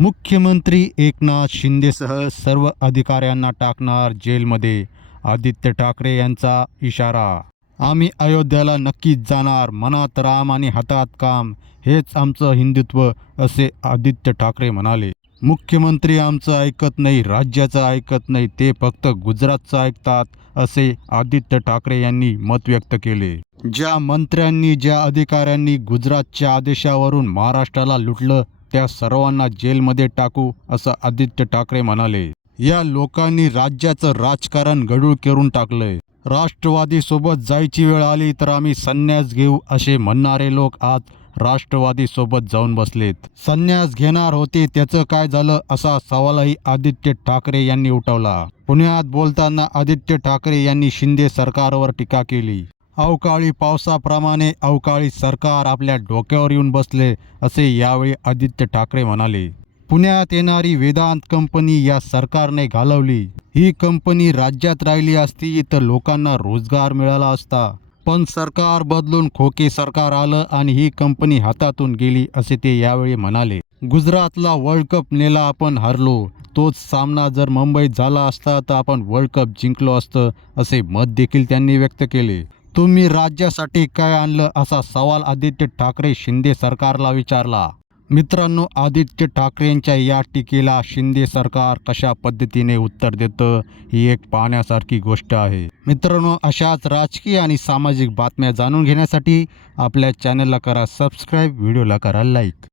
मुख्यमंत्री एकनाथ शिंदेसह सर्व अधिकाऱ्यांना टाकणार जेलमध्ये. आदित्य ठाकरे यांचा इशारा आम्ही अयोध्याला नक्कीच जाणार. मनात राम आणि हातात काम. हेच आमचं हिंदुत्व असे आदित्य ठाकरे म्हणाले. मुख्यमंत्री आमचं ऐकत नाही राज्याचं ऐकत नाही ते फक्त गुजरातचं ऐकतात असे आदित्य ठाकरे यांनी मत व्यक्त केले. ज्या मंत्र्यांनी ज्या अधिकाऱ्यांनी गुजरातच्या आदेशावरून महाराष्ट्राला लुटलं त्या सर्वांना जेलमध्ये टाकू असं आदित्य ठाकरे म्हणाले. या लोकांनी राज्याचं राजकारण गडूळ करून टाकलंय. राष्ट्रवादी सोबत जायची वेळ आली तर आम्ही संन्यास घेऊ असे म्हणणारे लोक आज राष्ट्रवादी सोबत जाऊन बसलेत. संन्यास घेणार होते त्याचं काय झालं असा सवालही आदित्य ठाकरे यांनी उठवला. पुण्यात बोलताना आदित्य ठाकरे यांनी शिंदे सरकारवर टीका केली. अवकाळी पावसाप्रमाणे अवकाळी सरकार आपल्या डोक्यावर येऊन बसले असे यावेळी आदित्य ठाकरे म्हणाले. पुण्यात येणारी वेदांत कंपनी या सरकारने घालवली. ही कंपनी राज्यात राहिली असती तर लोकांना रोजगार मिळाला असता. पण सरकार बदलून खोके सरकार आलं आणि ही कंपनी हातातून गेली असे ते यावेळी म्हणाले. गुजरातला वर्ल्ड कप नेला आपण हरलो. तोच सामना जर मुंबईत झाला असता तर आपण वर्ल्ड कप जिंकलो असतं असे मत देखील त्यांनी व्यक्त केले. तुम्ही राज्यासाठी काय आणलं असा सवाल आदित्य ठाकरे शिंदे सरकारला विचारला. मित्रांनो आदित्य ठाकरेंच्या या टीकेला शिंदे सरकार कशा पद्धतीने उत्तर देतं ही एक पाहण्यासारखी गोष्ट आहे. मित्रांनो अशाच राजकीय आणि सामाजिक बातम्या जाणून घेण्यासाठी आपल्या चॅनलला करा सबस्क्राईब व्हिडिओला करा लाईक